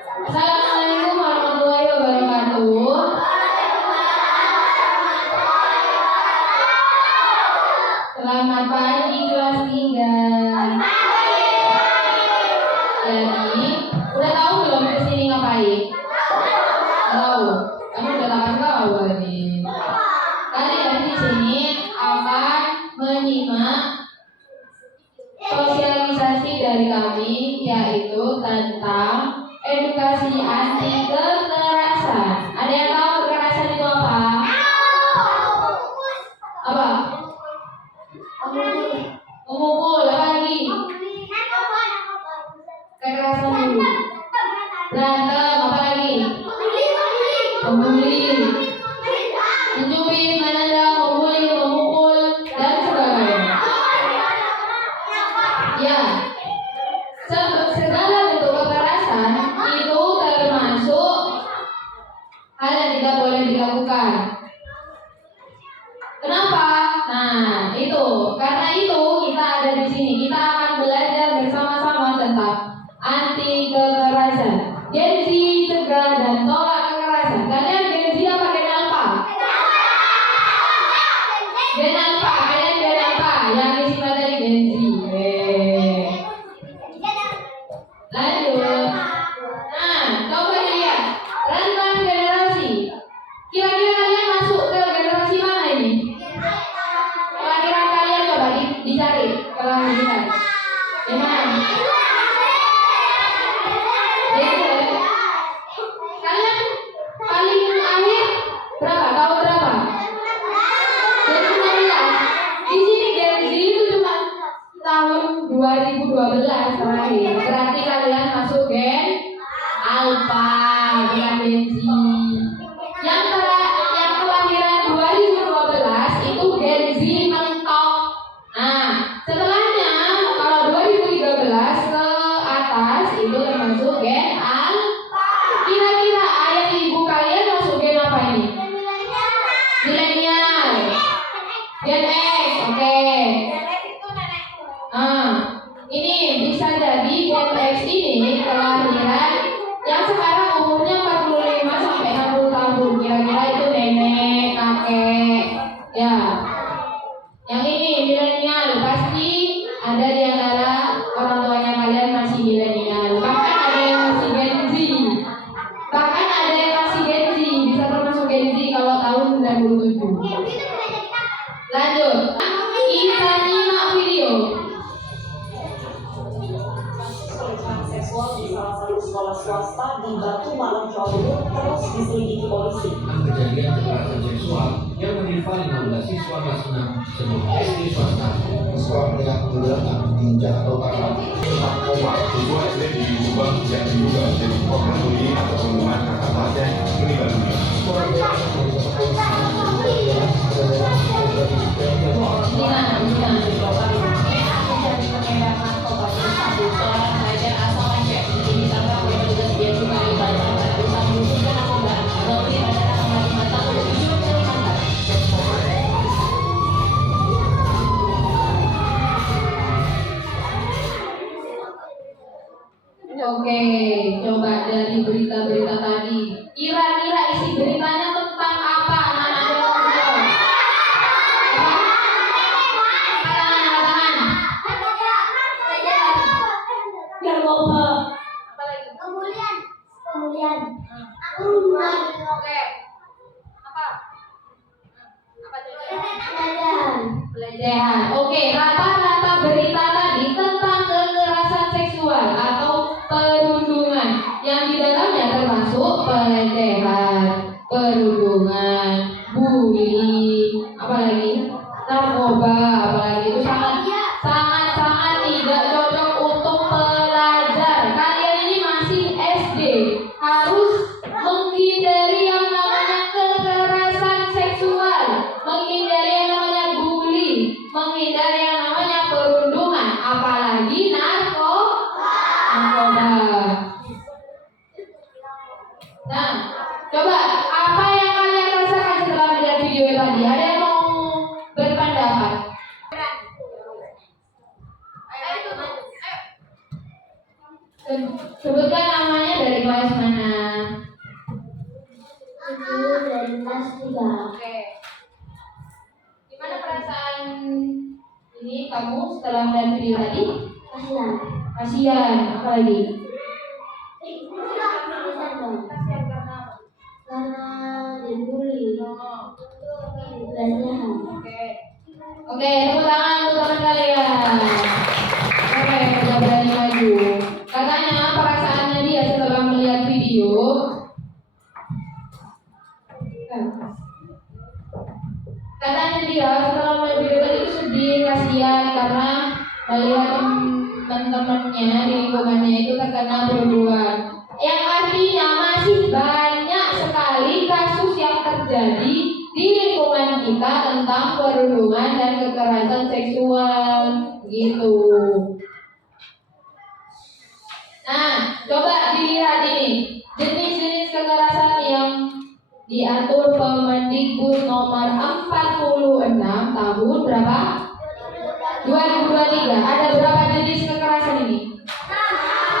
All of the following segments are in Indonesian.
Assalamualaikum warahmatullahi wabarakatuh. Selamat pagi kelas 3. Jadi, udah tahu belum kesini ngapain? Tahu. Kamu udah 8 tahun berarti. Kalian di sini akan menyimak sosialisasi dari kami, yaitu tentang edukasi anti kekerasan. Ada yang tahu kekerasan itu apa? Apa? Memukul, apa lagi? Kekerasan dulu. Berantem, apa lagi? Membuli, mencubit, menendang, membuli, memukul, dan sebagainya. Ya, segala bentuk kekerasan itu termasuk hal yang tidak boleh dilakukan. Kenapa? Nah, itu karena itu kita ada di sini. Kita akan belajar bersama-sama tentang anti kekerasan. Gen Z, cegah dan tolak kekerasan. Kalian Gen Z apa Gen Alpha? Gen Alpha. Kalian Gen Alpha. Yang isi materi Gen Z. Lanjut. Nah, coba lihat rentang generasi. Kira-kira kalian masuk ke generasi mana ini? Kira-kira kalian coba dicari. Kalau dicari, gimana? Kalian paling akhir berapa? Tahun berapa? 2019. Di sini Gen Z itu cuma tahun 2012 terakhir. Berarti kalian masuk Gen Alpha, bukan Gen Z. Yang kelahiran 2012 itu Gen Z mentok. Nah, setelahnya kalau 2013 ke atas itu termasuk Gen Alpha. Kira-kira ayah ibu kalian masuk Gen apa ini? Milenial. Gen X, oke. Ini bisa jadi Gen X ini kelahiran yang sekarang umurnya 45 sampai 60 tahun. Kira-kira itu nenek, kakek. Ya. Yang ini milenial, pasti ada di antara orang tuanya kalian masih milenial. Bahkan ada yang masih Gen Z. Bahkan ada yang masih Gen Z, bisa termasuk Gen Z kalau tahun 97. Lanjut. Kita nyimak video. Seksual di salah satu sekolah swasta di Batu Malang, Jawa Timur terus diselidiki polisi. Kejadian kekerasan seksual yang menimpa 15 siswa kelas 6 sebuah SD swasta. Sekolah menengah kejuruteraan diinjak atau takut. Siswa SD di Subang yang diduga menjadi korban bullying atau pembunuhan kakak kelasnya meninggal dunia. Oke, coba dari berita-berita tadi. Kira-kira isi beritanya tentang apa? Anak-anak yang mau jawab? Tangan. Yang lomba. Apa lagi? Kemudian Oke. Apa? Apa pelecehan. Oke, rata-rata berita tadi tentang kekerasan seksual atau perundungan yang di dalamnya termasuk pelecehan, perundungan, bully, apalagi narkoba, apalagi itu sangat tidak cocok untuk pelajar. Kalian ini masih SD, harus menghindari yang namanya kekerasan seksual, menghindari yang namanya bully, menghindari yang namanya perundungan, apalagi narkoba. Nah, coba apa yang kalian rasakan setelah melihat video tadi? Ada yang mau berpendapat? Sebutkan namanya dari kelas setelah melihat video tadi? Kasihan. Kasihan. Apa lagi? Karena dibully. Belajar. Oke, tepuk tangan untuk teman kalian. Oke, udah berani maju. Katanya perasaannya dia setelah melihat video. Katanya dia setelah melihat video tadi itu sedih, kasihan karena melihat teman-temannya di lingkungannya itu terkena perundungan. Yang artinya masih banyak sekali kasus yang terjadi di lingkungan kita tentang perundungan dan kekerasan seksual gitu. Nah, coba dilihat ini jenis-jenis kekerasan yang diatur Permendikbud nomor 46 tahun berapa? 2023. Ada berapa jenis kekerasan ini?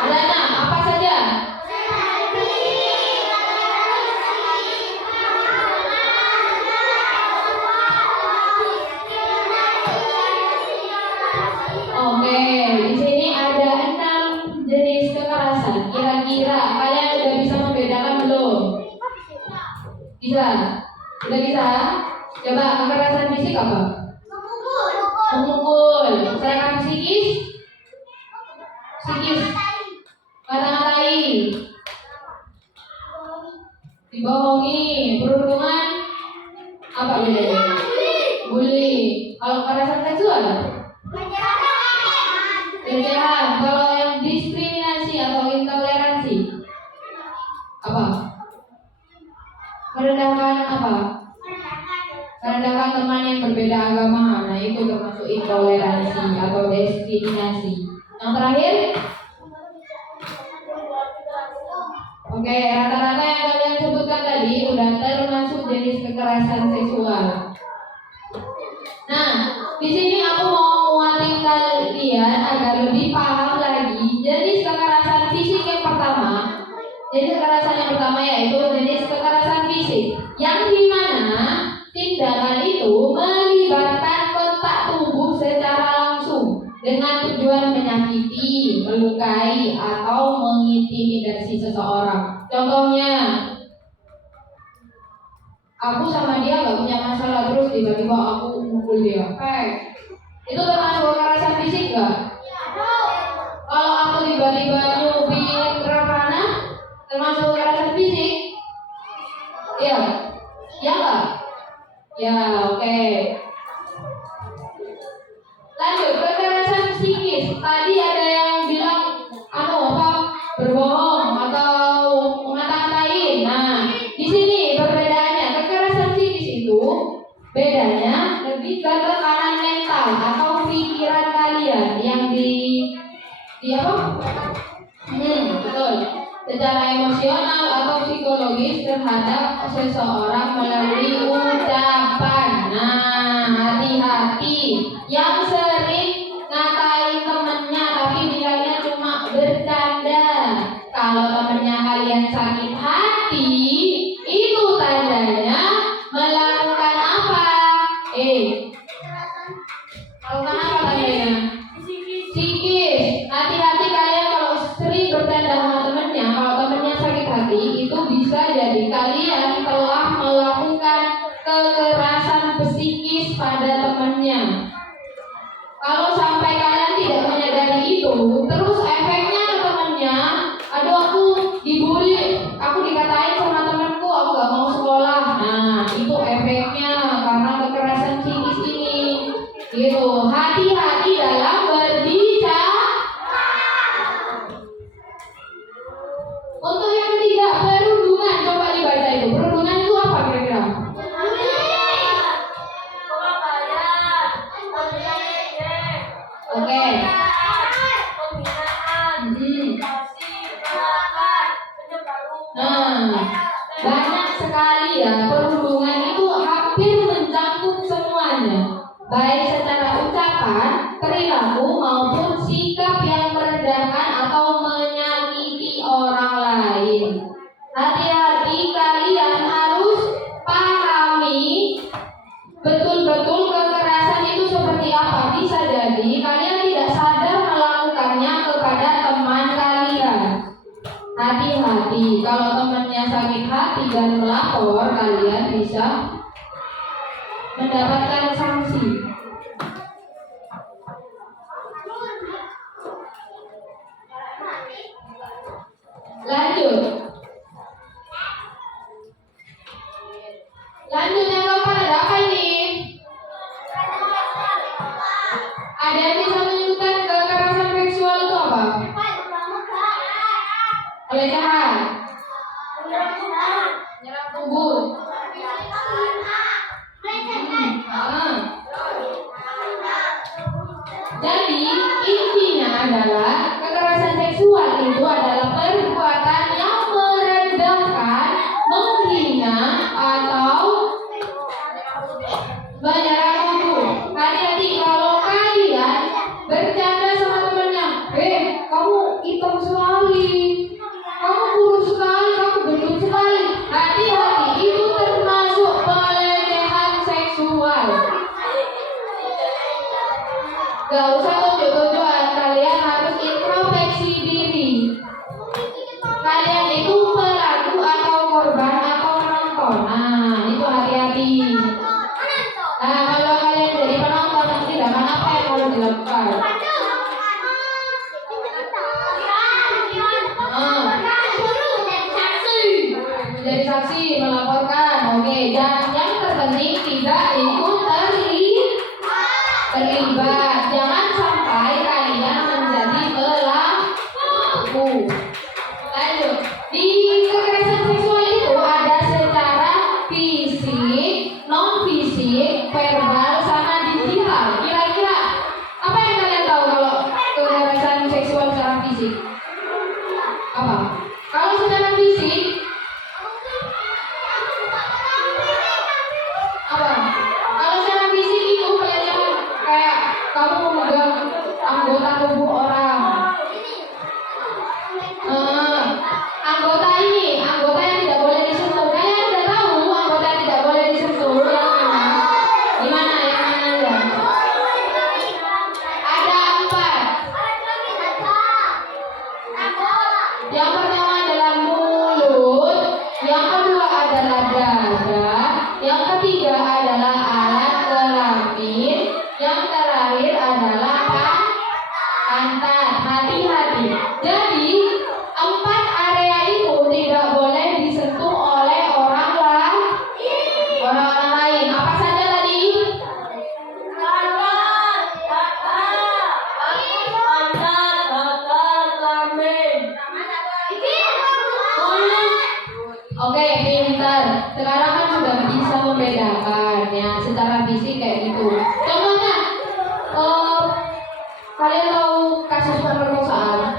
Ada 6. Apa saja? Oke, di sini ada 6 jenis kekerasan. Kira-kira kalian udah bisa membedakan belum? Bisa? Udah bisa? Coba kekerasan fisik apa? Memukul. Serangan psikis? Psikis. Ngata-ngatai. Dibohongi. Perundungan? Apa bedanya? Bully. Kalau kekerasan seksual? Pelecehan. Kalau yang diskriminasi atau intoleransi? Apa? Merendahkan apa? Merendahkan teman yang berbeda agama. Nah, itu termasuk intoleransi atau diskriminasi. Yang terakhir? Oke, rata-rata yang kalian sebutkan tadi udah termasuk jenis kekerasan seksual. Nah, di sini aku mau menguatin kalian agar lebih paham lagi jenis kekerasan fisik yang pertama. Jenis kekerasan yang pertama yaitu jenis kekerasan fisik, yang dimana tindakan itu melibatkan kontak tubuh secara langsung dengan tujuan menyakiti, melukai, atau mengintimidasi seseorang. Contohnya, aku sama dia gak punya masalah, terus tiba-tiba aku mukul dia. Itu termasuk kekerasan fisik gak? Kalau aku tiba-tiba nyubit Ravana, termasuk kekerasan fisik? Iya? Ya gak? Ya, oke. Lanjut, kekerasan psikis. Tadi ada yang bilang berbohong atau mengata-ngatain. Nah, di sini perbedaannya. Kekerasan psikis itu bedanya lebih ke tekanan mental atau pikiran kalian yang betul. Secara emosional atau psikologis terhadap seseorang melalui ucapan. Nah, hati-hati yang sering ngatain temennya tapi bilangnya cuma bercanda. Kalau temennya kalian sakit hati, itu tandanya melakukan apa? Melakukan apa tandanya? Psikis. Hati-hati kalian kalau sering bercanda sama temennya. Kalau temennya sakit hati, itu bisa jadi kalian telah melakukan kekerasan psikis pada temennya. Kalau sampai kalian tidak menyadari itu, terus efeknya ke temennya, aduh aku dibully, aku dikatain sama temanku, aku gak mau sekolah. Nah, itu efeknya karena kekerasan psikis ini. Gitu. Hati-hati dalam berbicara. Untuk yang ketiga, perundungan. Coba dibaca itu. Perundungan itu apa kira-kira? Oke. Nah, banyak sekali ya, perundungan itu hampir mencakup semuanya, baik secara ucapan, perilaku maupun sikap yang merendahkan atau menyakiti orang lain. Hati-hati, kalian harus pahami betul-betul kekerasan itu seperti apa. Bisa jadi kalian hati-hati. Kalau temannya sakit hati dan melapor, kalian bisa mendapatkan sanksi. Lanjut yang keempat ada apa ini? Ada yang bisa menyebutkan kekerasan seksual itu apa? Pelecehan, menyerang tubuh. Jadi intinya adalah kekerasan seksual itu adalah perbuatan yang merendahkan, menghina atau menyerang tubuh. Hati-hati kalau kalian bercanda sama temennya, kamu hitam sekali, kamu kurus sekali, kamu gendut sekali. Hati-hati, itu termasuk pelecehan seksual. Gak usah tunjuk-tunjukan, kalian harus introspeksi diri. Kalian itu pelaku atau korban atau penonton. Nah, itu hati-hati. Nah, kalau kalian jadi penonton, tindakan apa yang harus dilakukan? Menjadi saksi, melaporkan. Oke, dan yang terpenting tidak ikut terlibat. Jangan sampai kalian menjadi pelaku. Lanjut. Di kekerasan seksual itu ada secara fisik, non fisik, verbal, sama digital. Kira-kira apa yang kalian tahu kalau kekerasan seksual secara fisik? Apa? Kalau secara fisik apa? Kalau secara fisik itu pelecehan, kayak kamu memegang anggota tubuh orang. Anggota yang tidak boleh disentuh. Kalian udah tahu anggota yang tidak boleh disentuh yang mana? Gimana aja? Ada 4. Yang pertama adalah mulut, yang kedua adalah dada, yang ketiga adalah alat kelamin, yang terakhir adalah pantat. Hati-hati. Jadi 4 area itu tidak boleh disentuh oleh orang lain. Apa saja tadi? Oke, pintar. Sekarang kan sudah bisa membedakan ya secara fisik kayak gitu. Contohnya, kalian tahu kasus pemerkosaan?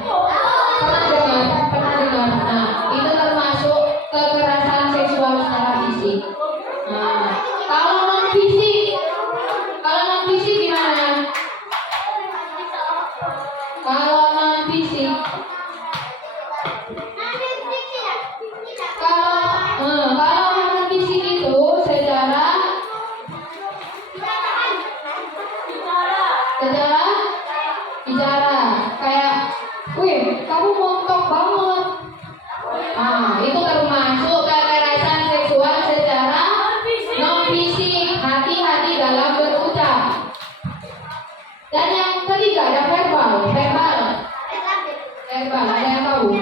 Pernah dengar? Nah, itu termasuk kekerasan seksual secara fisik. Nah, kalau non fisik gimana? Kalau non fisik itu secara bicara kayak, wih, kamu montok banget. Nah, itu termasuk kekerasan seksual secara non fisik. Hati-hati dalam berucap. Dan yang ketiga ada verbal. Ada yang tahu?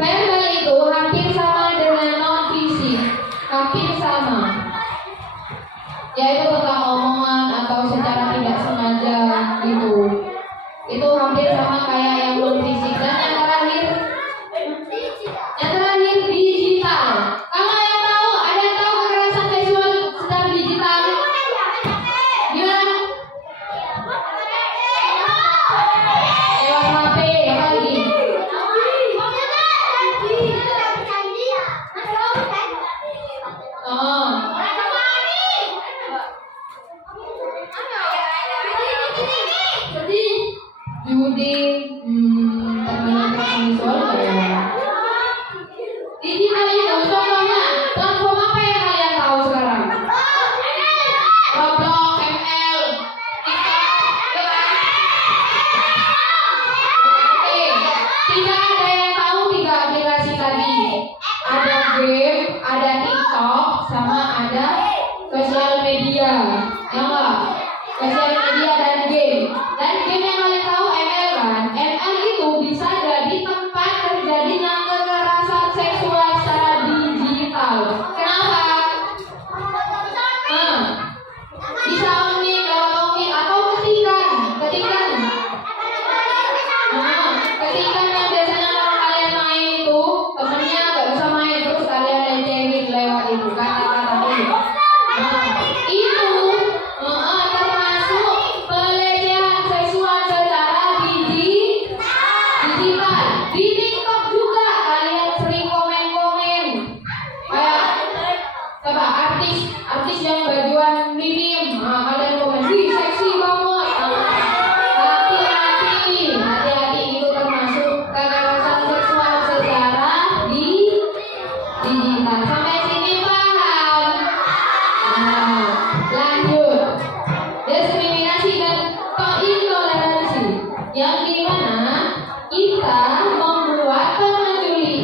Verbal itu hampir sama dengan non fisik, hampir sama. Yaitu tentang omongan atau secara tidak sengaja gitu. Itu hampir sama kayak yang non fisik. Dan yang terakhir digital. Kalau ada yang tahu kekerasan seksual secara digital? Gimana? Lewat HP, apa lagi? Judi, terminal seksual ya. Digital itu contohnya Coba artis yang bajuan minim, nah, kalian komen, "Wih, seksi banget." Hati-hati itu termasuk kekerasan seksual secara digital. Sampai sini paham? Nah, lanjut. Diskriminasi dan intoleransi, yang dimana kita membuat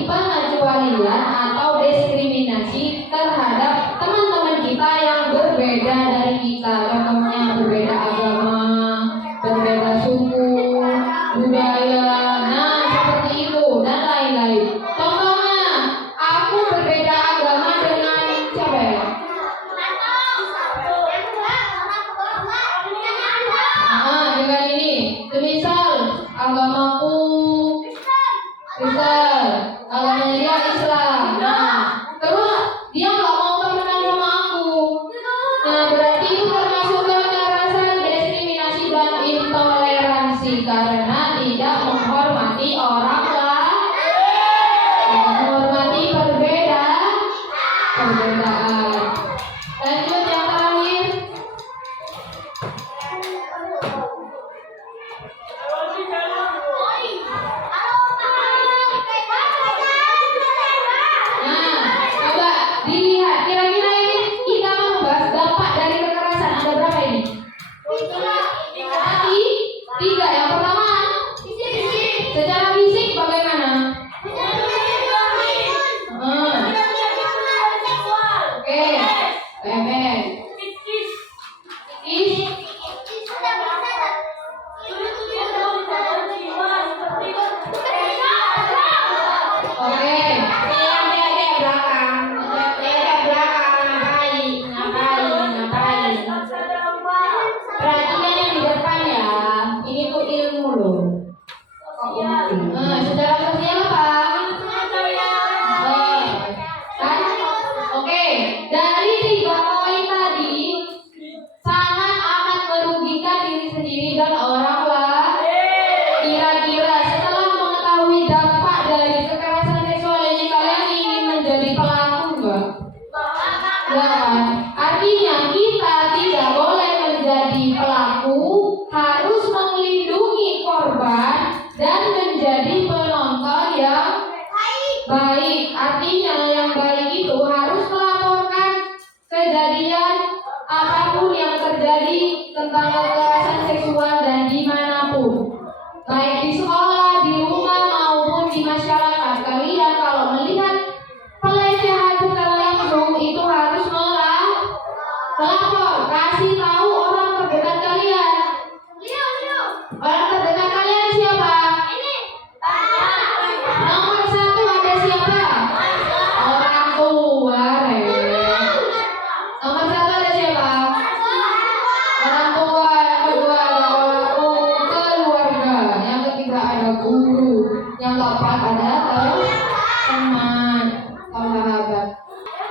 pengecualian atau diskriminasi terhadap teman-teman kita yang berbeda dari kita. Contohnya berbeda agama, berbeda suku, budaya, nah seperti itu dan lain-lain. Contohnya, aku berbeda agama dengan siapa ya? Dengan ini. Semisal agamaku Kristen, agamanya dia Islam. Nah, terus dia nggak mau temenan sama aku. Nah, berarti itu termasuk kekerasan, diskriminasi dan intoleransi karena tidak menghormati orang lain, menghormati perbedaan. Lanjut yang terakhir. Nah, coba dilihat kira-kira ini kita membahas dampak dari kekerasan ada berapa ini? Tiga. Yang pertama, secara fisik bagaimana? Oke, PMS. Oke, adik-adik belakang, ngapain? Perhatikan yang di depan ya, ini tuh ilmu loh. Secara sosial apa? Kan? Oke, dari 3 poin tadi sangat amat merugikan diri sendiri dan orang lain. Kira-kira setelah mengetahui dampak dari kekerasan seksual ini kalian ingin menjadi pelaku enggak? Enggak kan? Artinya kita tidak boleh menjadi pelaku, harus melindungi korban dan menjadi penonton yang baik. Artinya yang baik itu harus melaporkan kejadian apapun yang terjadi tentang kekerasan seksual dan dimanapun, baik di sekolah, di rumah maupun di masyarakat. Kalian kalau melihat pelecehan secara langsung itu harus melapor, kasih tahu orang terdekat kalian. Orang terdekat kalian siapa? Nomor 1 ada siapa? Orang tua, Nomor 1 ada siapa? Orang tua. Yang kedua ada keluarga. Yang ketiga ada guru. Yang keempat ada teman, sahabat.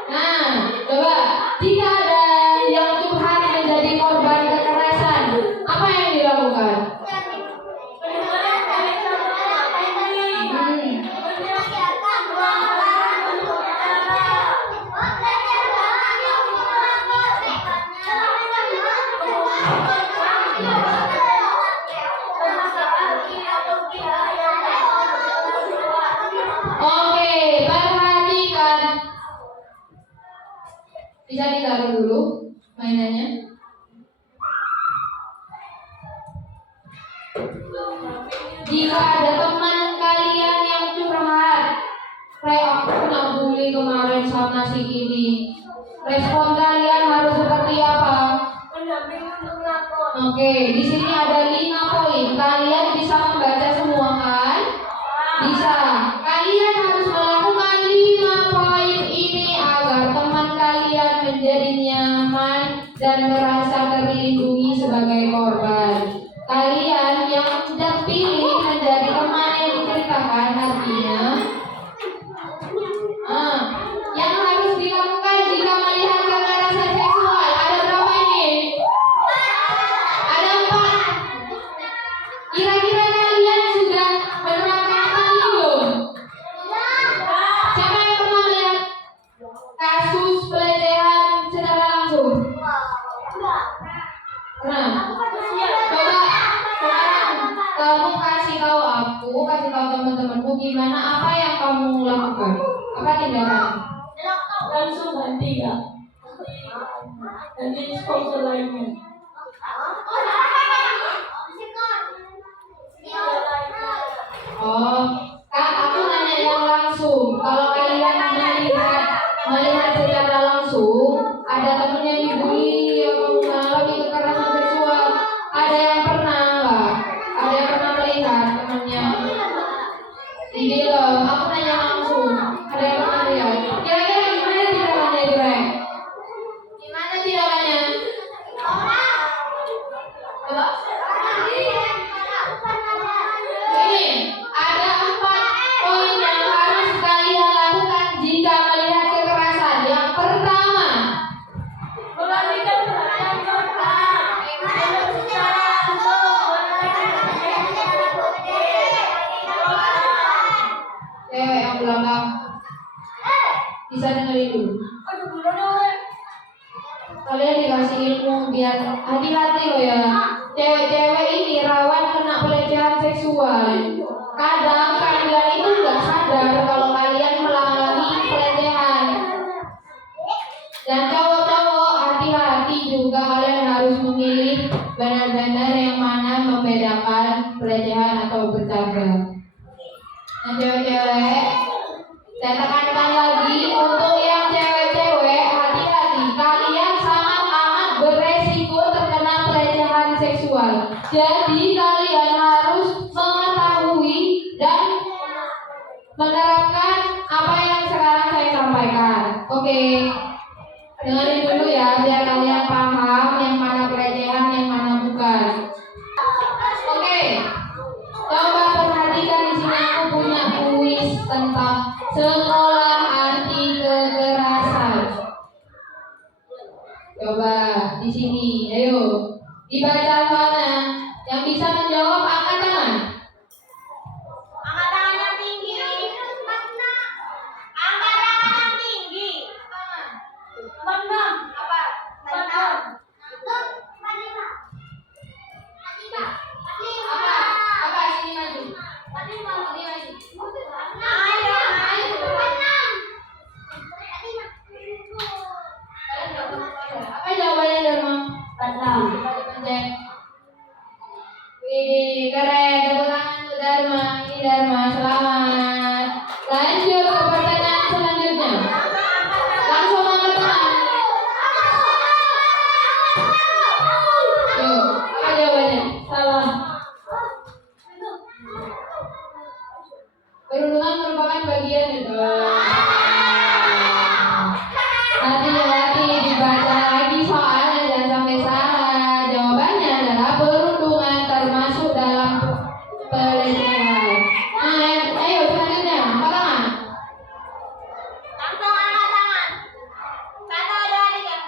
Nah, coba jika ada yang curhat menjadi korban kekerasan, apa yang dilakukan? Oke, perhatikan. Bisa ditaruh dulu mainannya. Jika ada teman kalian yang curhat, kayak aku kena bully kemarin sama si ini, respon kalian harus seperti apa? Oke, di sini ada 5 poin. Kalian bisa membaca semua kan? Bisa. Kalian harus melakukan 5 poin ini agar teman kalian menjadi nyaman dan merasa terlindungi sebagai korban. Kalian yang terpilih menjadi teman yang diceritakan artinya yang harus dilakukan jika melihat kekerasan seksual ada berapa ini? Ada 4. Kira-kira kalian sudah menerapkan hal ini belum? Siapa yang pernah melihat kasus pelecehan teman-temanmu, gimana apa yang kamu lakukan? Apa tindakan? Langsung ganti ya. Ganti sponsor lainnya. Oh, Kak, aku nanya yang langsung. Kalau kalian melihat secara langsung, ada temen yang dibully, yang mengalami kekerasan seksual, ada yang pernah nggak? Ada yang pernah melihat temannya di film? Aku nanya langsung. Ada yang pernah lihat? Kira-kira gimana tindakannya itu, Rek? Gimana tindakannya? Coba. Ini ada 4 poin yang harus kalian lakukan jika melihat kekerasan. Yang pertama, Mengalihkan perhatian korban. Berbicara langsung. cewek yang belakang bisa dengerin dulu. Kalian dikasih ilmu biar hati-hati loh ya. Cewek-cewek ini rawan kena pelecehan seksual. Kadang kalian itu nggak sadar kalau kalian mengalami pelecehan. Dan cowok-cowok hati-hati juga, kalian harus memilih benar-benar yang mana membedakan pelecehan atau bercanda. Nah cewek-cewek, saya tekankan lagi untuk yang cewek-cewek, hati-hati, kalian sangat amat beresiko terkena pelecehan seksual. Jadi kalian harus mengetahui dan menerapkan apa yang sekarang saya sampaikan. Oke, dengerin dulu ya biar kalian paham yang mana pelecehan, yang mana bukan. Oke, coba perhatikan di sini, aku punya kuis tentang sekolah anti kekerasan. Coba di sini, ayo dibaca mana? Yang bisa menjawab angkat tangan. Angkat tangan yang tinggi. Angkat tangan yang tinggi. Menang. Apa? Menang. Apa sini maju? Ayo. Apa jawabannya, Dharma? Menang. Pencet. Wih, keren. Tepuk tangan untuk Dharma. Ini Dharma, selamat. Lanjut ke pertanyaan selanjutnya. Langsung angkat tangan. Yuk, apa jawabannya? Salah. Perundungan merupakan bagian itu. Hati-hati dibaca lagi soalnya, jangan sampai salah. Jawabannya adalah perundungan termasuk dalam pelecehan. Nah, ayo selanjutnya, angkat tangan. Langsung angkat tangan. 1, 2, 3.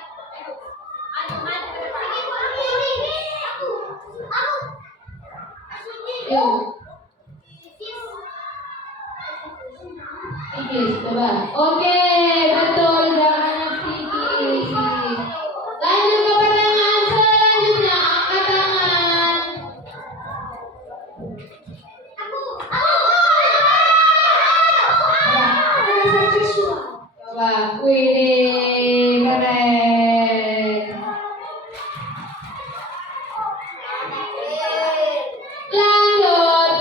Maju ke depan. Yuk, psikis, coba. Oke, betul, jangan psikis. Lanjut ke pertanyaan selanjutnya, angkat tangan. Coba, wih, keren. Lanjut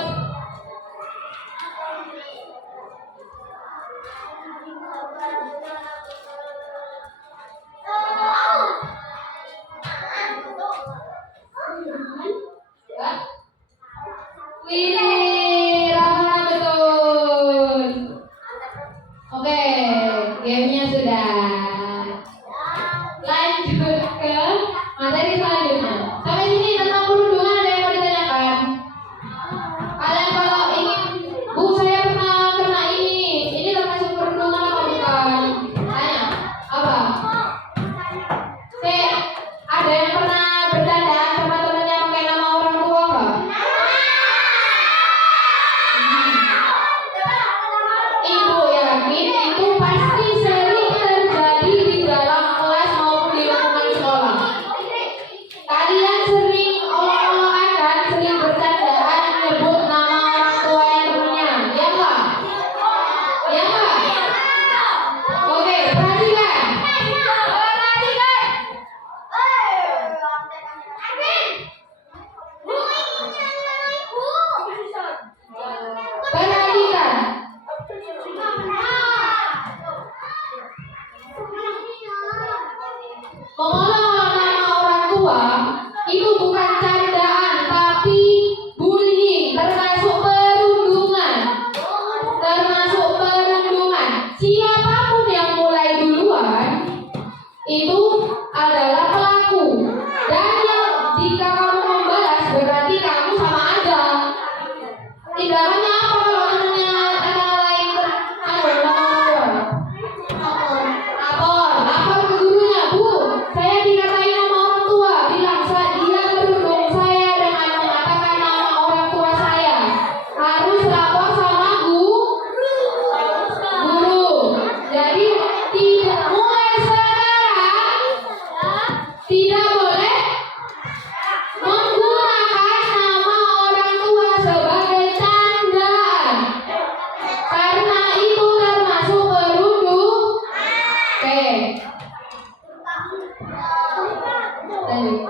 Lanjut.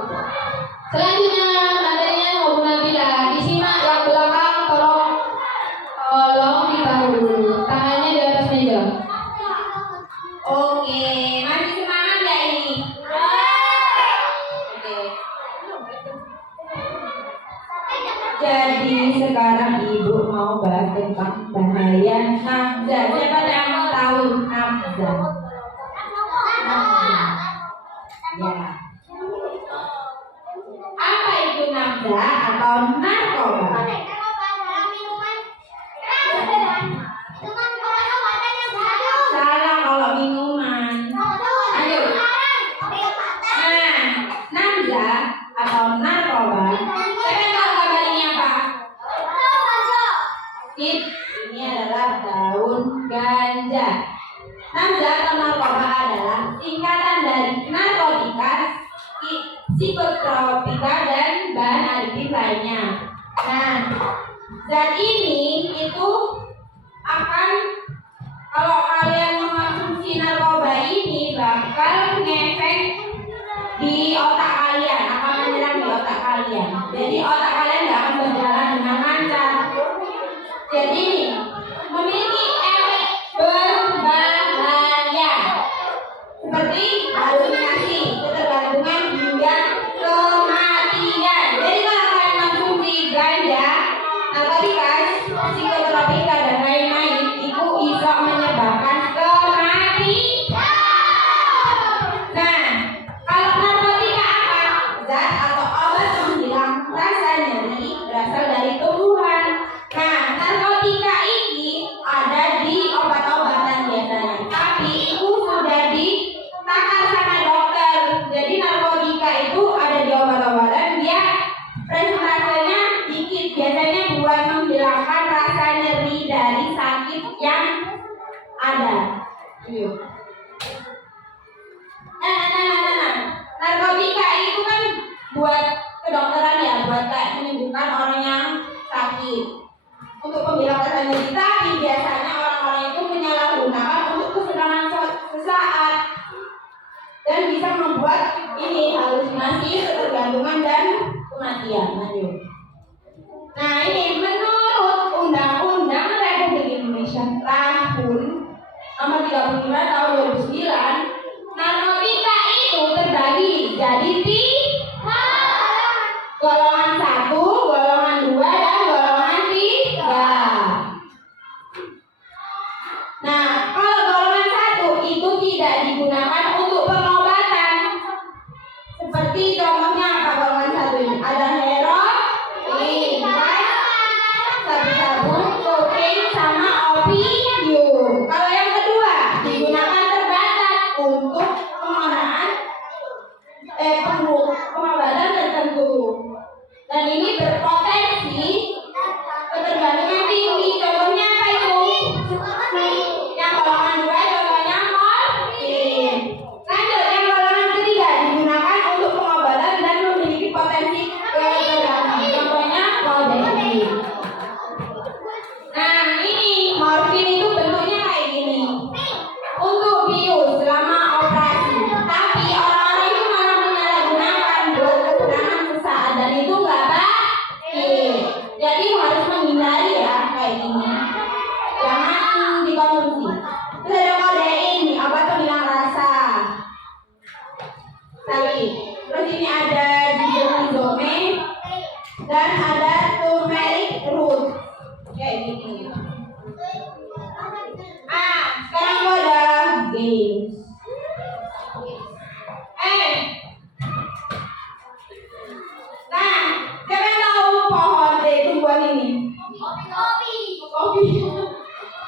Selanjutnya materinya Ibu Nabila. Disimak yang belakang tolong ditaruh dulu. Tangannya di atas meja. Oke, masih semangat ya ini? Oke. Jadi sekarang Ibu mau bahas tentang bahaya nafza. Siapa yang mau tahu nafza? Ya. Apa itu nafza atau narkoba? Salah kalau minuman. Ayo. Nah, nafza atau narkoba. Siapa yang tahu kabarnya apa? Ini adalah daun ganja. Nafza atau narkoba adalah singkatan dari narkotika, psikotropika, dan bahan adiktif lainnya. Nah, zat ini itu akan, kalau kalian mengonsumsi narkoba ini, bakal ngefek di otak kalian, akan menyerang di otak kalian. Jadi otak kalian nggak akan berjalan dengan lancar. Jadi ini memiliki efek berbahaya seperti halusinasi, ketergantungan hingga kematian. Jadi kalau kalian mengonsumsi ganja, narkotika, psikotropika, dan lain-lain, itu bisa menyebabkan kematian. Nah, kalau narkotika apa? Zat atau obat penghilang rasa nyeri berasal dari tumbuhan. Nah, narkotika ini ada di obat-obatan biasanya, tapi itu sudah ditakar sama dokter. Jadi narkotika itu ada di obat-obatan, dia presentasenya dikit, biasanya buat menghilangkan rasa nyeri dari sakit yang ada. Yuk. Narkotika itu kan buat kedokteran ya, buat kayak menyembuhkan orang yang sakit, untuk penghilang rasa nyeri. Tapi biasanya orang-orang itu menyalahgunakan untuk kesenangan sesaat dan bisa membuat ini halusinasi, ketergantungan, dan kematian. Lanjut. Nah, ini menurut Undang-Undang Republik Indonesia tahun nomor 35 tahun 2009, narkotika itu terbagi jadi 3: golongan 1, golongan 2, dan golongan 3. Nah, kalau golongan 1 itu tidak digunakan untuk pengobatan. Seperti contohnya apa golongan 1 ini? Ada heroin, sabu-sabu, kokain, sama opium. Kalau yang kedua digunakan terbatas untuk pengobatan tertentu. Dan ini berpotensi ketergantungan tinggi. Contohnya apa itu? Yang golongan 2 contohnya morfin. Lanjut, yang golongan 3 digunakan untuk pengobatan dan memiliki potensi ketergantungan. Contohnya kodein. Nah, ini morfin itu bentuknya kayak gini. Untuk bius selama operasi. Tapi orang-orang itu malah menyalahgunakan buat kesenangan sesaat, dan itu nggak baik. Jadi harus menghindari ya kayak gini. Jangan dikonsumsi. Terus ada kodein, obat penghilang rasa. Tadi. Terus ini ada diazome dan ada turmeric root. Kayak gini. Sekarang gua ada games. Nah, siapa yang tahu pohon tumbuhan ini? Kopi.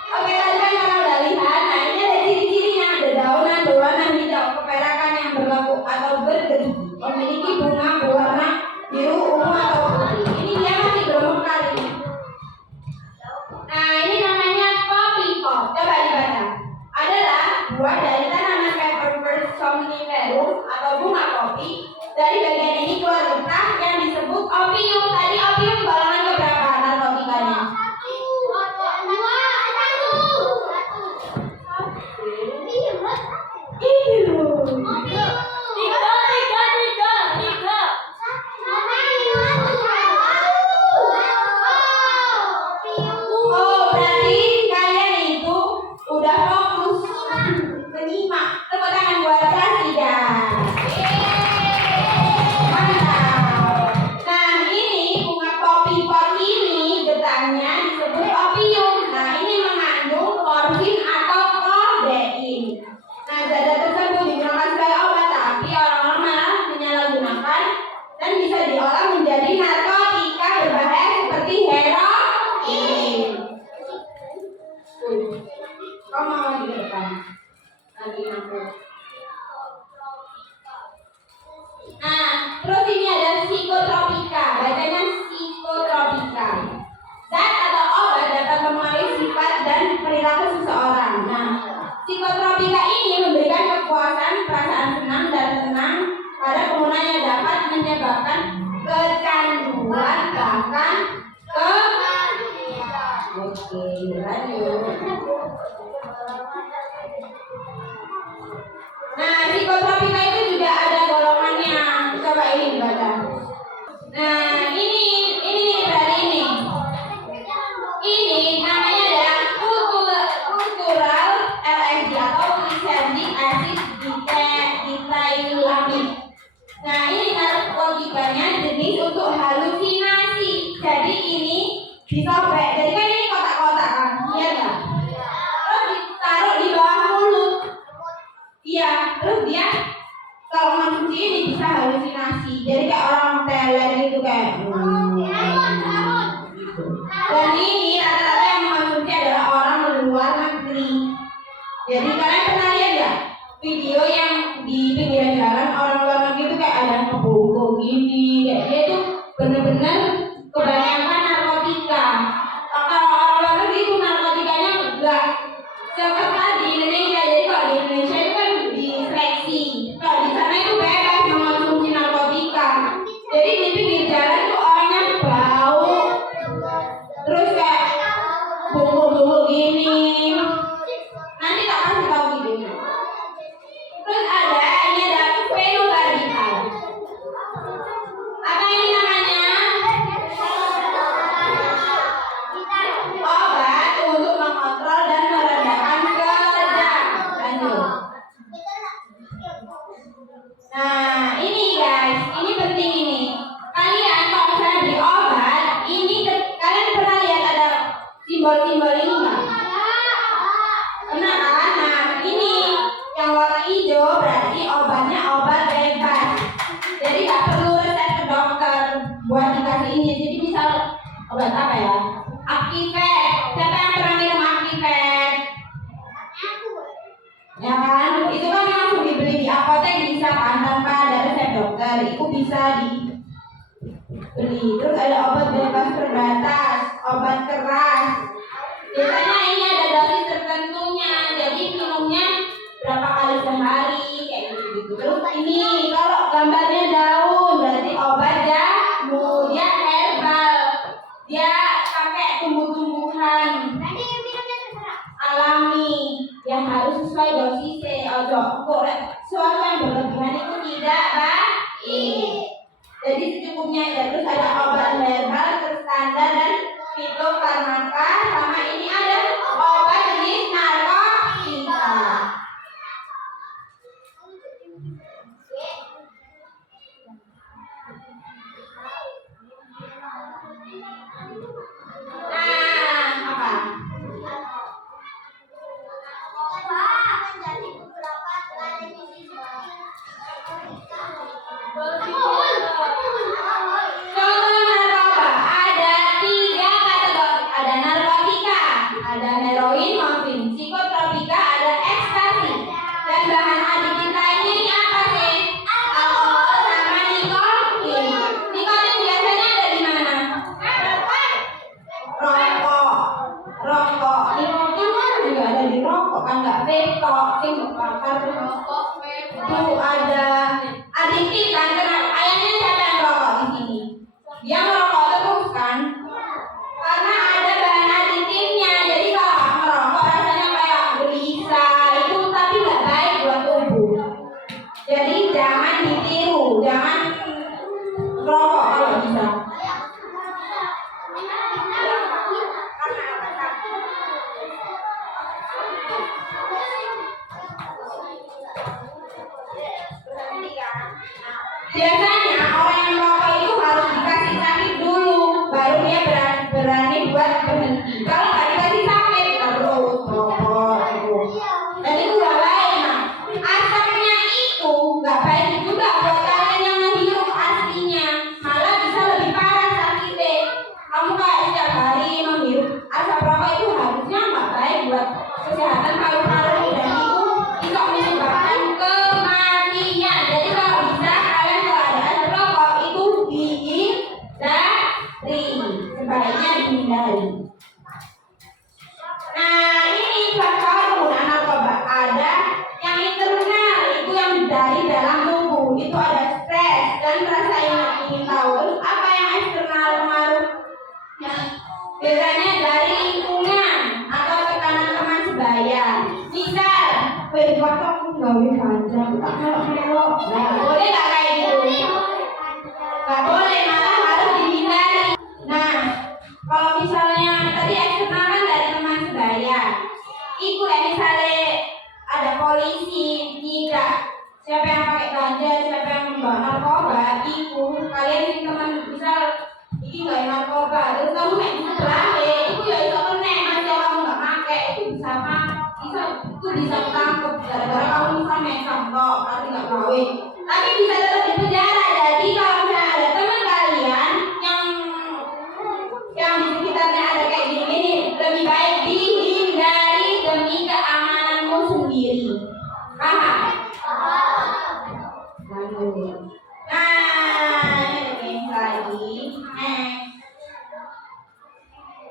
Oke, tadi kan kita udah lihat. Nah, ini ada ciri-cirinya. Ada daunan berwarna hijau, keperakan yang berlaku atau bergerigi, memiliki bunga berwarna biru, ungu, atau putih. Ini dia masih belum mekar ini. Nah, ini namanya kopi kok. Coba dibaca. Adalah buah dari tanaman Pepper somniferum atau bunga kopi. Dari bagian ini keluar getah yang disebut opium. Tadi opium golongan keberapa narkotikanya? Itu. perilaku seseorang. Nah, psikotropika ini memberikan kepuasan, perasaan senang dan tenang pada pengguna yang dapat menyebabkan kecanduan bahkan Oke, lanjut. Nah, psikotropika itu juga ada golongannya. Coba ini baca. Nah, ini dari ini. Ini namanya adalah kultural LSD atau lysergic acid ditailamid. Nah, ini narkotikanya jenis untuk halusinasi. Jadi ini disobek. Jadi kan ini kotak-kotak kan, iya nggak? Terus ditaruh di bawah mulut. Iya, terus dia kalau mengonsumsi ini bisa halusinasi. Jadi kayak orang teler gitu kayak. Dan ini rata-rata yang mengonsumsi adalah orang luar negeri. Jadi kalian pernah lihat ya video yang di pinggir jalan orang luar negeri itu kayak ada keboko gini, kayak dia tuh bener-bener kebanyakan narkotika. Kalau orang luar negeri itu narkotikanya enggak seperti di Indonesia. Jadi kalau di Indonesia itu kan diseleksi. Kalau di sana itu bebas mengonsumsi narkotika. Jadi di pinggir jalan tuh orangnya bau, terus kayak bumbu-bumbu gini. Nanti tak kasih tahu videonya. Terus ini ada fenobarbital. Apa ini namanya? Obat untuk mengontrol dan meredakan kejang. Lanjut. Nah, ini guys, ini penting ini. Kalian kalau misalnya beli obat, ini kalian pernah lihat ada simbol-simbol ini nggak? Pernah kan? Nah, ini yang warna hijau berarti obatnya obat bebas. Jadi nggak perlu resep ke dokter buat dikasih ini. Jadi misal obat apa ya? Actifed. Siapa yang pernah minum Actifed? Ya kan? Itu kan langsung dibeli di apotek bisa kan tanpa ada resep dokter. Itu bisa dibeli. Terus ada obat bebas terbatas, obat keras. Biasanya ini ada dosis tertentunya. Jadi minumnya berapa kali sehari kayak gitu. Terus ini kalau gambarnya daun berarti obat jamu, dia herbal. Dia pakai tumbuh-tumbuhan alami yang harus sesuai dosisnya. Ojo kok sesuatu yang berlebihan itu tidak baik. Jadi secukupnya ya. Terus ada obat herbal terstandar dan fitofarmaka, sama ini ada obat jenis narkotika. Nah, apa? Contoh narkoba ada 3 kategori. Ada narkotika, ada heroin, morfin. Psikotropika ada ekstasi. Dan bahan adiktif lainnya ini apa sih? Alkohol sama nikotin. Nikotin biasanya ada di mana? Rokok. Nikotin kan juga ada di rokok kan, nggak vape kok, sih nggak bakar rokok. Itu ada adiktif kan? Ayahnya siapa yang rokok di sini? Dia merokok terus kan? Karena ada bahan adiktifnya. Jadi kalau merokok rasanya kayak gelisah itu, tapi nggak baik buat tubuh. Jadi jangan ditiru, jangan merokok kalau bisa. Biasanya orang yang merokok itu harus dikasih sakit dulu, baru dia berani buat berhenti. Kalau nggak dikasih sakit terus merokok itu. Dan itu nggak baik. Nah, asapnya itu nggak baik juga buat kalian yang menghirup aslinya. Malah bisa lebih parah sakitnya. Kamu kayak setiap hari menghirup asap rokok itu harusnya nggak baik buat kesehatan paru-paru, dan itu bisa menyebabkan kematian. Jadi kalau bisa kalian kalau ada asap rokok itu dihindari, sebaiknya dihindari. dalam tubuh itu ada stres dan rasa ingin tahu. Terus apa yang eksternal pengaruh? Yang biasanya dari lingkungan atau tekanan teman sebaya. Misal, waktu aku gawe ganja, tak melok-melok. Nah, boleh nggak kayak gitu? Nggak boleh, malah harus dihindari. Nah, kalau misalnya tadi eksternal kan dari teman sebaya, itu misalnya ada polisi, tidak siapa yang pakai ganja, siapa yang membawa narkoba, itu kalian ini teman misal ini nggak narkoba, terus kamu naik di sebelahnya, itu ya itu kena, masih kamu nggak pakai, itu bisa ketangkep gara-gara kamu misal main contoh, tapi nggak gawe, tapi bisa tetap di penjara. Jadi kalau misalnya ada teman kalian yang di sekitarnya ada kayak gini, lebih baik dihindari demi keamananmu sendiri. Paham?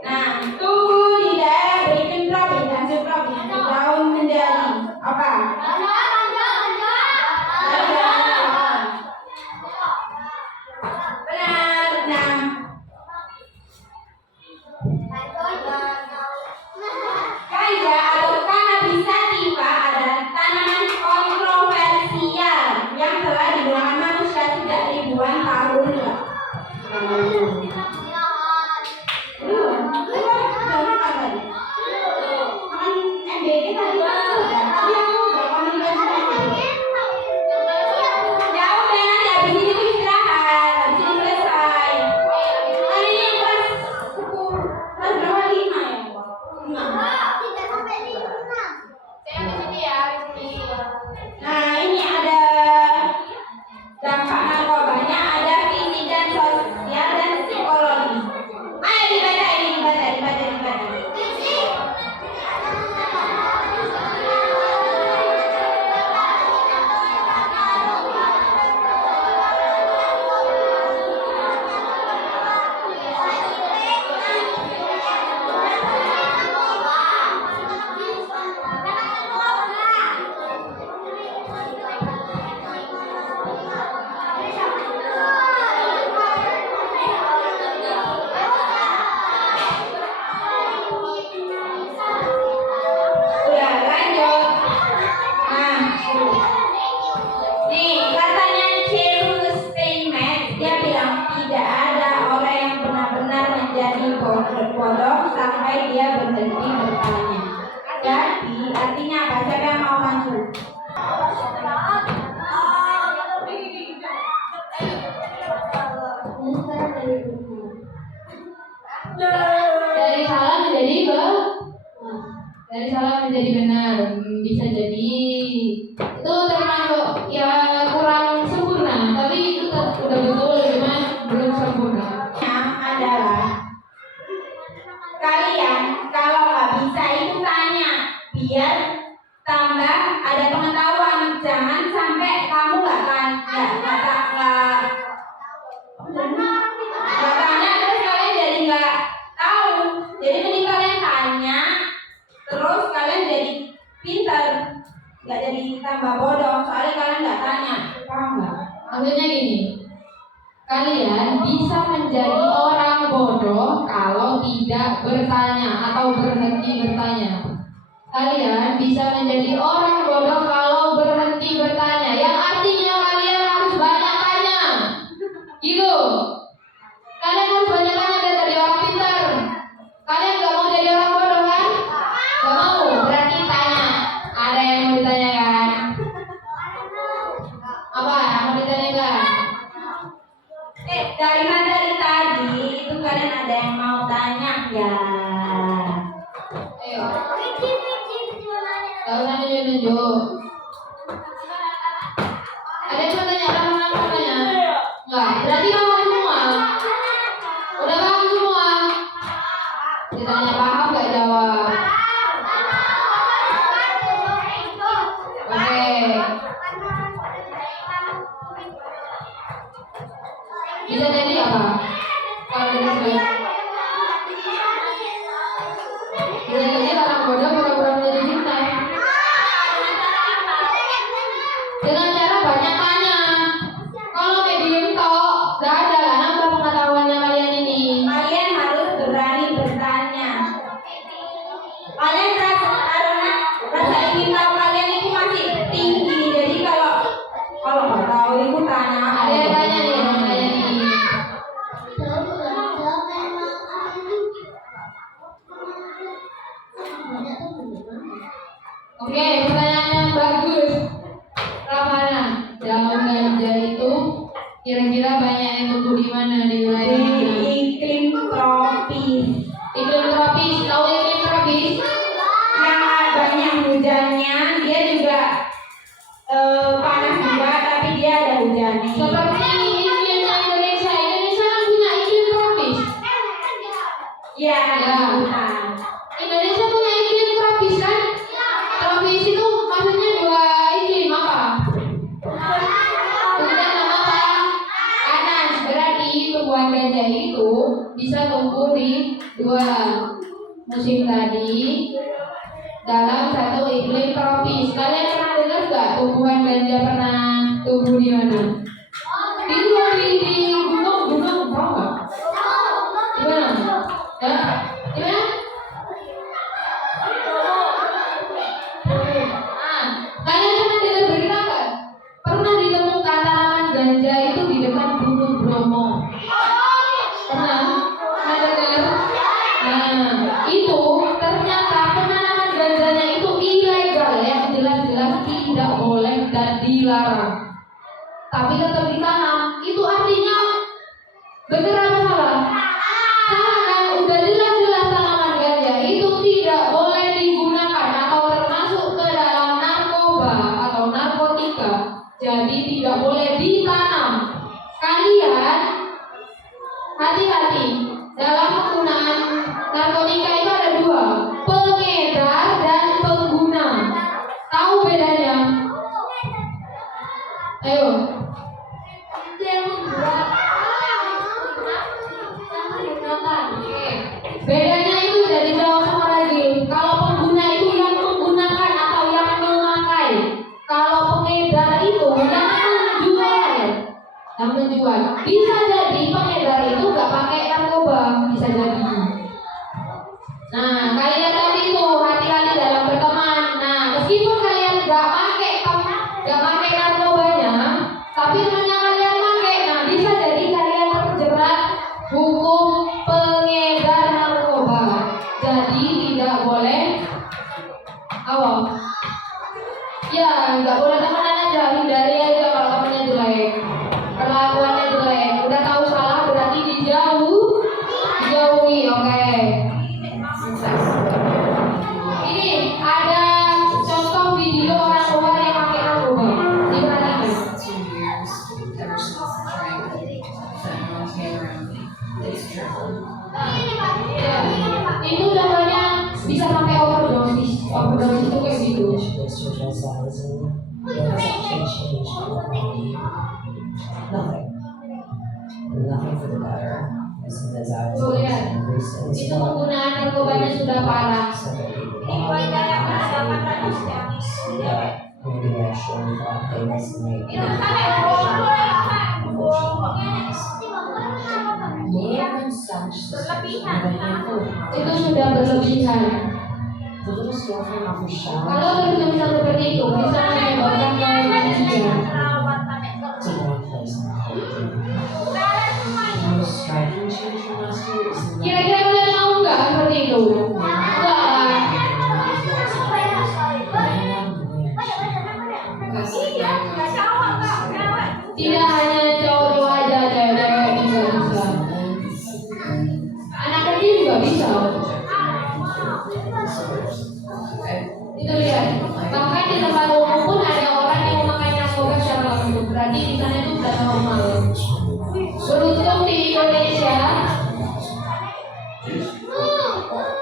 Nah, tumbuh di daerah berikan tropis dan subtropis daun menjadi apa? Benar. Nah, ganja atau cannabis sativa adalah tanaman kontroversial yang telah digunakan manusia sejak ribuan tahun lalu. Nah, ini ada dampak narkobanya, ada fisik dan sosial dan psikologi. Ayo dibaca ini, dibaca. Udah lanjut. Nah, nih katanya Charles Steinmetz, dia bilang tidak ada orang yang benar-benar menjadi bodoh sampai dia berhenti bertanya. Jadi artinya apa? Siapa yang mau masuk? Dari salah menjadi benar. Bisa jadi itu termasuk ya kurang sempurna, tapi itu udah betul, cuman belum sempurna. Yang adalah kalian kalau nggak bisa itu tanya, biar tambah ada pengetahuan. Jangan sampai kamu nggak tanya terus kalian jadi nggak tahu. Jadi mending kalian tanya, terus kalian jadi pintar, nggak jadi tambah bodoh. Soalnya kalian nggak tanya, paham nggak? Maksudnya gini, kalian bisa menjadi orang bodoh kalau tidak bertanya atau berhenti bertanya. Kalian bisa menjadi orang bodoh kalau berhenti bertanya, yang artinya kalian harus banyak tanya. Gitu. Kalian harus banyak tanya biar jadi orang pintar. Kalian gak mau jadi orang bodoh kan? Gak mau, berarti tanya. Ada yang mau ditanyakan? Apa yang mau ditanyakan? Dari tadi itu kalian ada yang mau tanya ya? Ayo. Gak usah nunjuk-nunjuk. Ada yang mau tanya? Orang-orang mau tanya? Enggak, berarti kamu semua. Udah paham semua? Ditanya paham gak jawab? Oke. Bisa jadi apa? Kalau kita sebagai bisa jadi orang bodoh pura-pura menjadi pintar dengan cara banyak Kira-kira banyak yang tumbuh di mana di wilayah mana? Di iklim tropis Iklim tropis. Tahu iklim tropis? yang banyak hujannya, dia juga panas juga, tapi dia ada hujannya. Seperti iklimnya Indonesia. Indonesia kan punya iklim tropis. Iya, ada Ya. hutan. Indonesia punya iklim tropis kan? Tropis itu maksudnya dua iklim apa? Hujan sama apa? Panas. Berarti tumbuhan ganja itu bisa tumbuh di dua musim tadi dalam satu iklim tropis. Kalian pernah dengar nggak tumbuhan ganja pernah tumbuh di mana? Itu di gunung tahu nggak? Di mana? Hah? Di mana? Kalian pernah dengar berita nggak? Pernah ditemukan tanaman ganja itu di dekat Gunung Bromo. Pernah? Pernah dengar? Nah, itu ternyata penanaman ganjanya itu ilegal, yang jelas-jelas tidak boleh dan dilarang. Tapi tetap ditanam. Itu artinya benar apa salah? Salah kan? Udah jelas-jelas tanaman ganja itu tidak boleh digunakan atau termasuk ke dalam narkoba atau narkotika. Jadi tidak boleh ditanam. Kalian hati-hati dalam penggunaan narkotika itu ada dua, pengedar dan pengguna. Tahu bedanya? Ayo. Itu yang membuat Bedanya itu dari jauh sama lagi. Kalau pengguna itu yang menggunakan atau yang memakai. Kalau pengedar itu yang menjual. Yang menjual. Bisa jadi pengedar itu nggak pakai narkoba, bisa jadi. Nah, kalian tadi itu hati-hati dalam berteman. Nah, meskipun kalian nggak pakai narkobanya, tapi temannya kalian pakai. Nah, bisa jadi kalian terjerat hukum pengedar narkoba. Jadi tidak boleh apa? Ya, nggak boleh temenan aja, hindari aja kalau temennya jelek, perlakuannya jelek. Udah tahu salah berarti dijauhi, oke. Ini ada contoh video orang luar yang pakai narkoba. Diperhatikan. Ya, itu contohnya bisa sampai overdosis. Overdosis itu kayak gitu. Nothing for the better. As I was Tuh lihat, itu penggunaan narkobanya sudah parah. Ini keluarga yang berhadapan manusia. maybe actually thought they resonate. Itu sampai bolong. Many of them savage sisters with a handful of Itu sudah berlebihan. The little storefront offers showers Kalau berlebihan seperti itu bisa menyebabkan kelainan. to one place in the whole day. The most striking change from last year is the Kira-kira kalian mau nggak seperti itu? Enggak lah. Tidak hanya cowok aja, cewek juga bisa. Anak kecil juga bisa. Itu lihat. Bahkan di tempat umum pun ada orang yang memakai narkoba secara langsung. Berarti di sana itu sudah normal. Beruntung di Indonesia.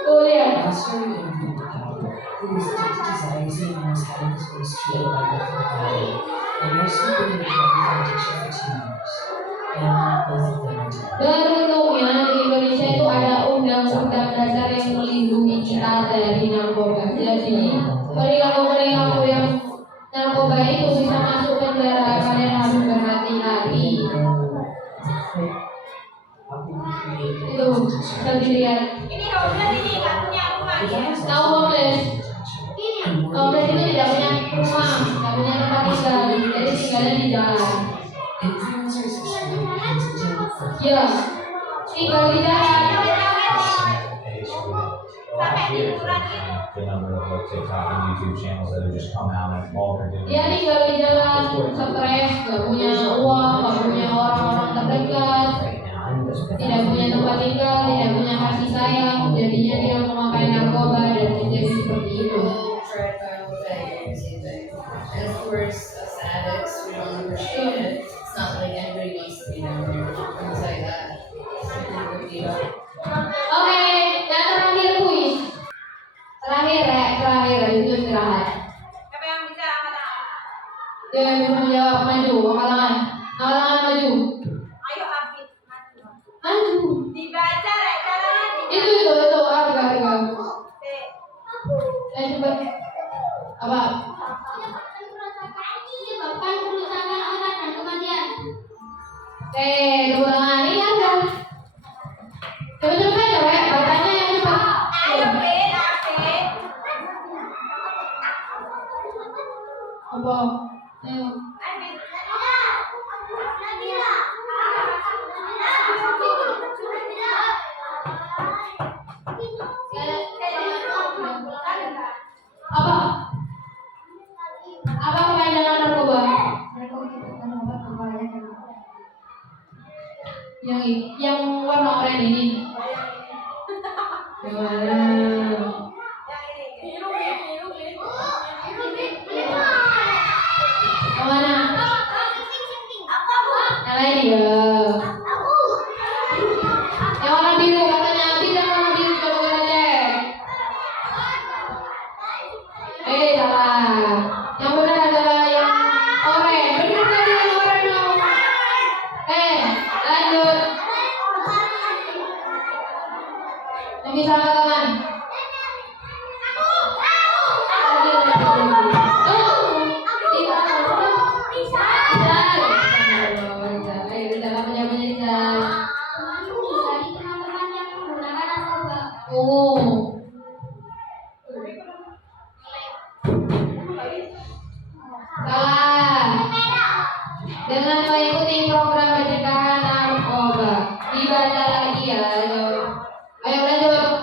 Tuh lihat. last year we interviewed a couple who was addicted to Xylophone and was having his face treated by Buffalo Valley. The nurse had been in recovery from addiction for 2 years. And both of them are dead. Beruntungnya di Indonesia itu ada undang-undang dasar yang melindungi kita dari narkoba. Jadi perilaku-perilaku yang narkoba itu bisa masuk penjara, kalian harus berhati-hati. Itu bisa dilihat. Ini homeless ini nggak punya rumah ya. Tahu homeless? Homeless itu tidak punya rumah, tidak punya tempat tinggal, jadi tinggalnya di jalan. Influencers are showing contagion for Ya, tinggal di jalan. The number of like TikTok and YouTube channels that have just come out and all they're doing. Dia tinggal di jalan, stres, gak punya uang, gak punya orang dekat, tidak punya tempat tinggal, tidak punya kasih sayang, jadinya dia memakai narkoba dan menjadi seperti itu. And of course, as addicts, we don't appreciate it. It's not like everybody wants to be down here. Things like that. Oke, yang terakhir kuis. Terakhir itu istirahat. Siapa yang bisa angkat tangan? Yang bisa menjawab maju, angkat tangan maju. Ayo Afif, maju. Maju. Dibaca rek caranya. Itu, harga. C. Coba. Apa? Tepuk tangan ini ada. Coba aja, Rek. Bacanya yang cepat. Ayo B, Afif. Apa? Ayo. Apa? Apa kepanjangan narkoba? Yang warna oranye ini. Gimana? Yang mana? Yang lain ya. Yang warna biru katanya. Tidak warna biru, coba kita cek. Salah. Yang benar adalah yang oranye. Benar tadi yang oranye dong. Lanjut. Yang bisa angkat tangan. Salah. Dengan mengikuti program pencegahan narkoba. Dibaca lagi ya. Ayo lanjut.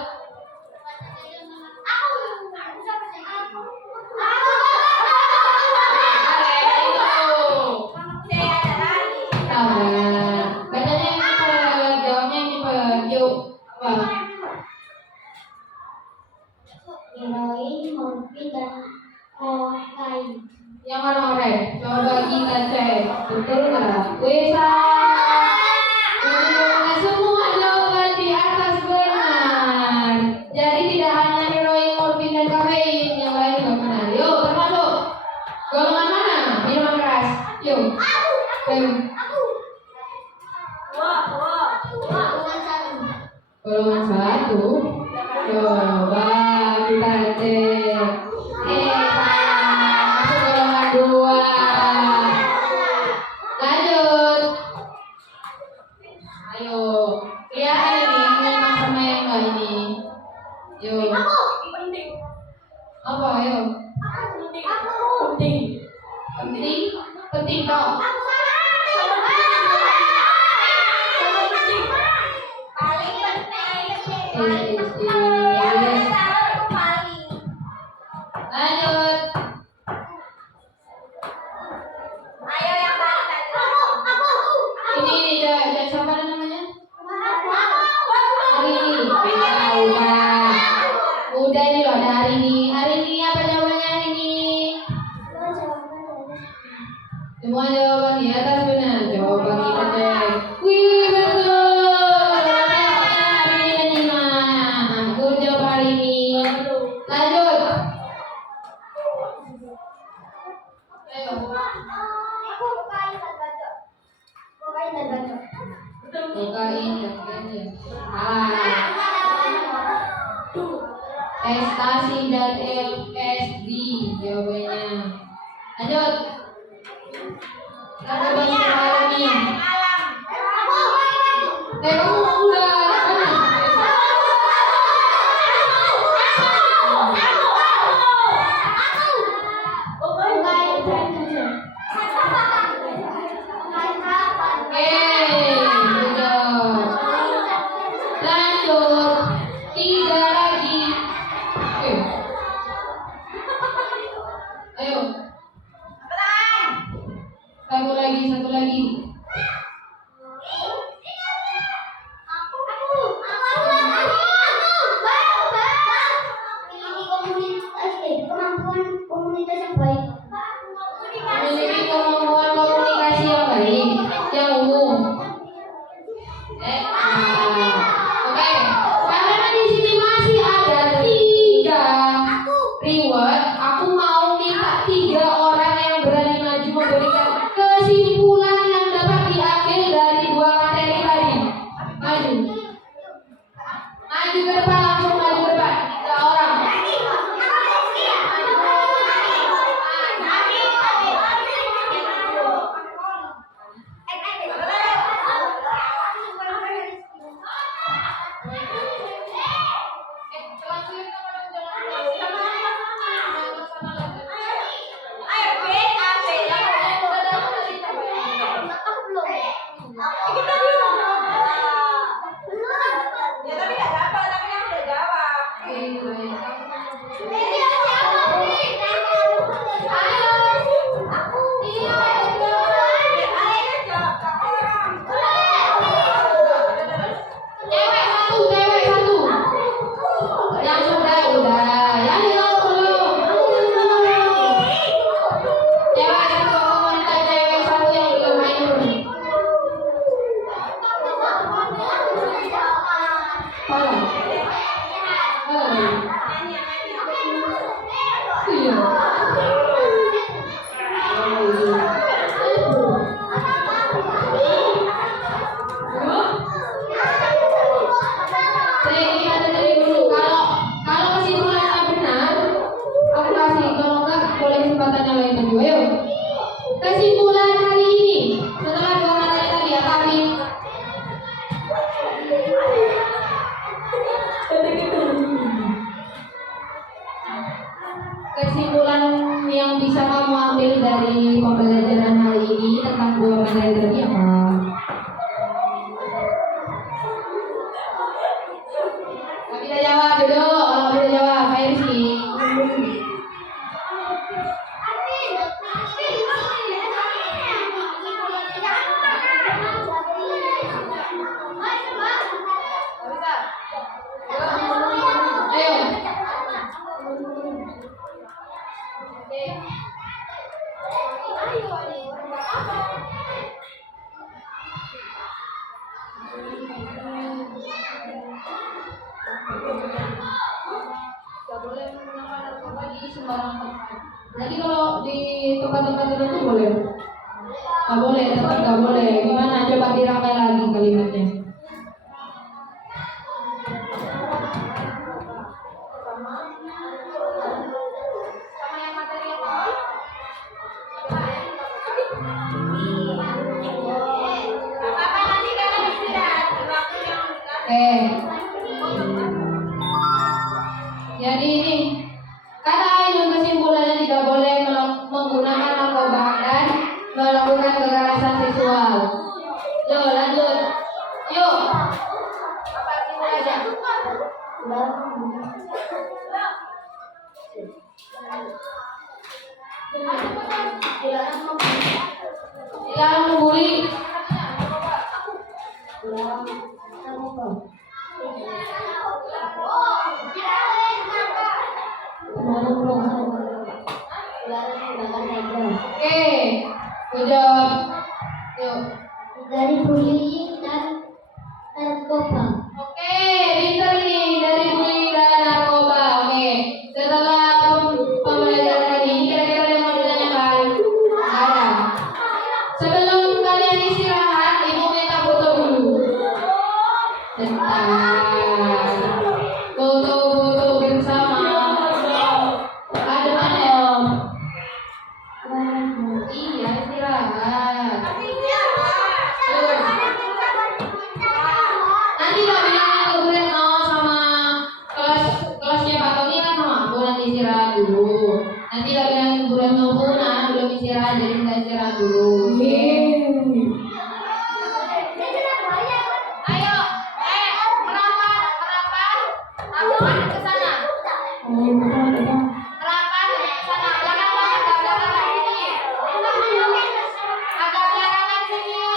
Salah. Bacanya yang cepat, jawabnya yang cepat. Yuk. Apa? Heroin, morfin, dan kokain. Yang warna oranye. Coba kita cek. Betul nggak? Bisa. Semua jawaban di atas benar. Jadi tidak hanya heroin, morfin, dan kafein, yang lain juga benar. Yuk, termasuk golongan mana? Minuman keras. Yuk. Golongan satu. Coba kita cek. Salah. Masuk golongan dua. Lanjut. Ayo. Lihat ini yang memang sama yang enggak ini. Yuk. Apa? Ayo. Penting toh. Lanjut. Ini siapa namanya? Hari ini. Udah ini loh, ada hari ini. Hari ini apa jawabannya hari ini? Semua jawaban di atas benar. Coba kita cek. Wih, betul. Jawabannya hari ini dan Iman. Good job hari ini. Lanjut. Ayo. Kokain dan ganja. Ekstasi dan LSD jawabannya. Lanjut. Narkoba alami. Kamu udah lanjut. 3 lagi. Ayo. Satu lagi. materi tadi apa? Nggak bisa jawab duduk, kalau bisa jawab, Pak Rizky. Ayo. Gak boleh menggunakan narkoba di sembarang tempat. Nanti kalau di tempat-tempat tertentu boleh? Gak boleh, tetap gak boleh. Gimana? Coba dirangkai lagi kalimatnya. Jadi ini kata Ainun kesimpulannya tidak boleh menggunakan narkoba dan melakukan kekerasan seksual. Yuk lanjut. Yuk. Apa kesimpulannya? Dilarang membuli. Oke, jawab. Yuk. Dari bullying dan narkoba. Oke, pintar ini dari bullying dan narkoba. Oke, setelah pembelajaran tadi, kira-kira ada yang mau ditanyakan? Ada. Sebelum kalian istirahat, ibu minta foto dulu. Bentar. Foto-foto bersama. Ada mana ya? Iya, istirahat. Nanti tak bilangin ke Bu Retno sama kelasnya Pak Tony kan sama aku, nanti istirahat dulu. Nanti tak bilangin ke Bu Retno, Bu, nah belum istirahat jadi minta istirahat dulu. Oke. Ayo, merapat. Aku ada ke sana. Merapat ke sana. Belakangan sini. Agak belakangan sini.